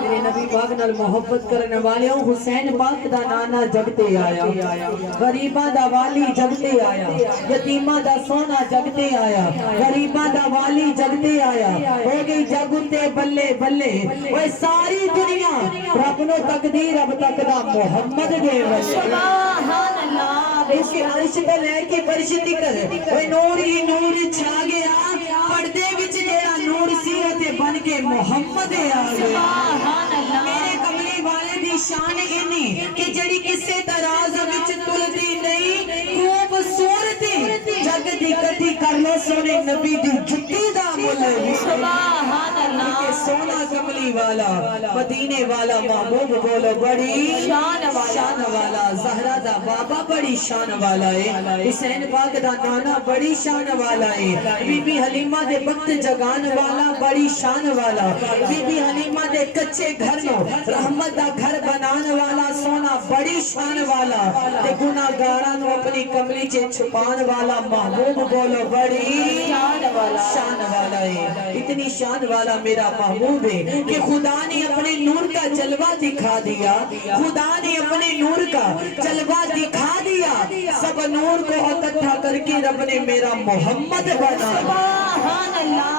میرے نبی پاک نال محبت کرنے والیوں حسین پاک دا نانا جگتے آیا، غریباں دا والی جگتے آیا، یتیماں دا سونا جگتے آیا، غریباں دا والی جگتے آیا، ہو گئی جگتے بلے بلے، وہ ساری دنیا رب نو تقدیر اب تک دا محمد دے وجہ سبحان اللہ اس کے عرش کو لے کے فرش تکر وہ نور ہی نور چھا گیا، پردے وچ جیڑا نور سی تے بن کے محمد آ گیا۔ میرے کملی والے دی شان انی کہ جڑی کسے تراز وچ تلدی نہیں، خوبصورتی جگ دی کٹی کر لو سونے نبی دی جتی دا ملے سبحان اللہ سونا کملی والا مدینے والا محبوب بولو بڑی شان والا، زہرا دا بابا بڑی شان والا ہے، حسین پاک دا نانا بڑی شان والا ہے، بی بی حلیمہ دے وقت جگان والا بڑی شان والا، بی بی حلیمہ دے کچے گھر نو رحمت دا گھر بنان والا سونا بڑی شان والا، تے گناہگاراں نو اپنی کملی چے چھپان والا محبوب بولو بڑی شان والا ہے۔ اتنی شان والا میرا محبوب ہے کہ خدا نے اپنے نور کا جلوہ دکھا دیا، خدا نے اپنے نور کا جلوہ دکھا دیا، سب نور کو اکٹھا کر کے رب نے میرا محمد بنا سبحان اللہ۔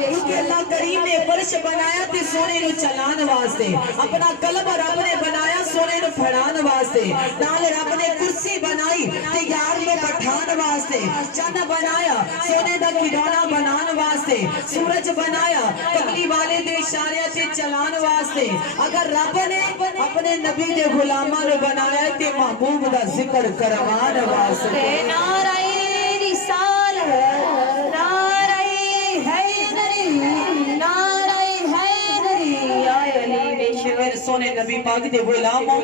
کیونکہ اللہ کریم نے فرش بنایا تے سونے نو چلان واسطے، اپنا قلب رب نے بنایا سونے نو پھڑان واسطے، نال رب نے کرسی بنائی تے یار نو بٹھان واسطے، چند بنایا سونے دا کھڈونا بنان واسطے، سورج بنایا کملی والے دے اشارے تے چلان واسطے۔ اگر رب نے اپنے نبی دے غلاماں نو بنایا تے محبوب دا ذکر کروان واسطے۔ نعرہ رسالت، نعرہ حیدری، نعرہ حیدری، یا علی بے شکر سونے نبی پاک دے غلاموں،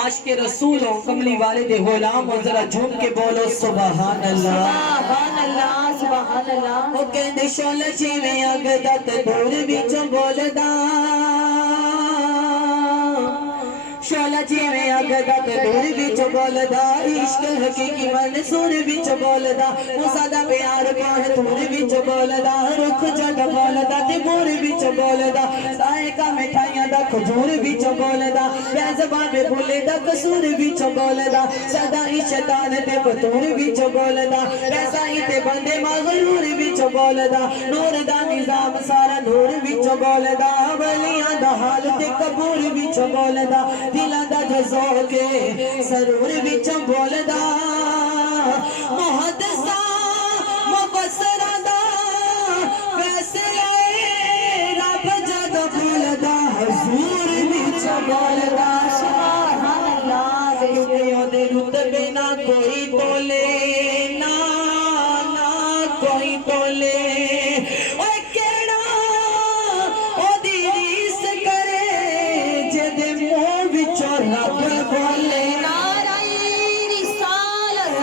عاشق رسولوں، کملی والے دے غلاموں، ذرا جھوم کے بولو سبحان اللہ سبحان اللہ سبحان اللہ۔ وہ کہندے شعلہ جیویں اگ دا تے دور وچوں بولدا، شعلہ جیویں اگ دا تے دور وچوں بولدا، عشق حقیقی منصور وچوں بولدا، موسیٰ دا پیار کوہ دور وچوں بولدا، رخ جگ بولدا تے مور وچوں بولدا، ذائقہ مٹھائیاں دا کھجور وچوں بولدا، بیزبان بے بھولے دا قصور وچوں بولدا، صدا شیطان تے بطور وچوں بولدا، رسائی تے بندے مغرور وچوں بولدا، نور دا نظام سارا نور وچوں بولدا، ولیاں دا حال تے قبور وچوں بولدا، دلاں دا جزو کے سرور وچوں بولدا، محدثہ مبصرہ دا فیصلہ رب جد بولدا، حضور وچوں بولدا سبحان اللہ۔ دیو دے رتبے نہ کوئی تولے، نہ کوئی تولے، اوے کیڑا او دی ریس کرے جدے منہ وچوں رب بولے۔ نعرہ رسالت،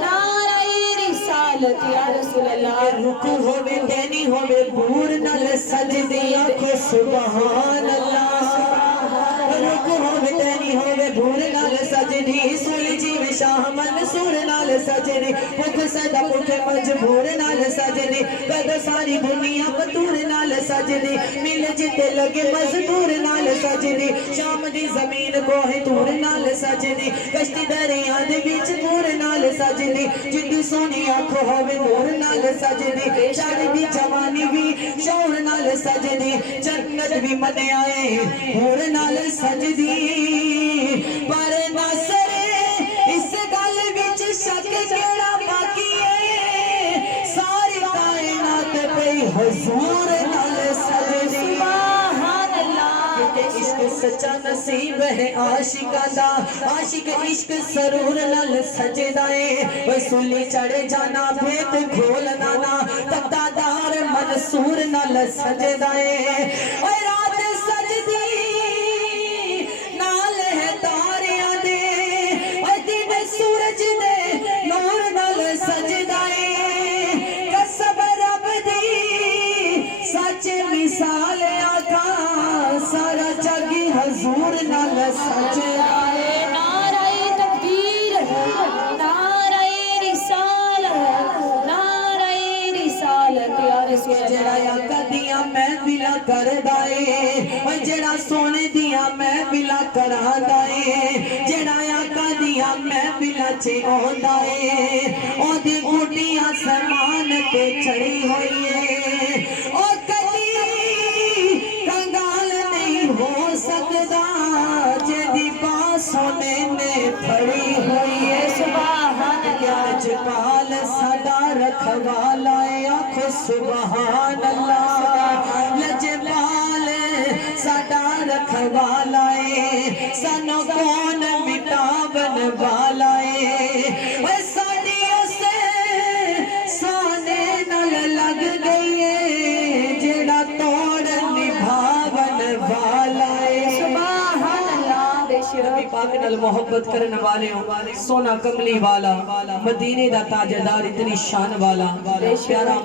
نعرہ رسالت یا رسول اللہ۔ رکوع ہووے دینی ہووے بور نال سجدے آکھو سبحان اللہ، رکوع ہووے دینی ہووے بور نال سجدی، سولی جیویں شاہ منصور نال سجدی، بھوک سدا بھوکے مجبور نال سجدی، قد ساری دنیا بطور نال سجدی، مل جتے لگے مزدور نال سجدی، شام دی زمین کوہ تور نال سجدی، کشتی دریاں دے وچ نور نال سجدی، جدی سونی آنکھو ہووے نور نال سجدی، چڑھ دی جوانی بھی شور نال سجدی، جنت بھی منے آئے ہور نال سجدی، پر ناصر اس گل وچ شک کیڑا باقی ہے، ساری کائنات پہ حضور نال سجدی سبحان اللہ۔ کیونکہ عشق سچا نصیب ہے عاشقاں دا، عاشق عشق سرور نال سجدا ہے، وصولی چڑھے جانا بھیت کھولنا نا، تقدار منصور نال سجدا ہے، اور رات سجدی نال ہے تاریاں دے، اور دن سورج دے نور نال سجدا ہے، قسم رب دی سچ مثال آقا سارا جگ حضور نال سجدا ہے۔ نعرہ تکبیر، نعرہ رسالت، نعرہ رسالت یا رسول اللہ۔ جڑا آقا دیاں میں महफिला करदा है जेड़ा सोने दिया महफिला करांदा है जेड़ा आका दिया महफिला च आंदा है ओदी गुटियां समान पे चढ़ी हुई है ओ कदी कंगाल नहीं हो सकदा जेदी बात सोने में फड़ी हुई है सुभान अल्लाह जपाल सदा रखवाला आखो सुभान अल्लाह लजपाल सदा रखवाला सानो कौन मिटावन वाला है साड़ी उसे सोने नल लग गई है जेड़ा तोड़ निभावन वाला है सुभान अल्लाह नबी पाक नाल मोहब्बत करने वाले सोना कमली वाला मदीने दा ताजदार इतनी शान वाला प्यारा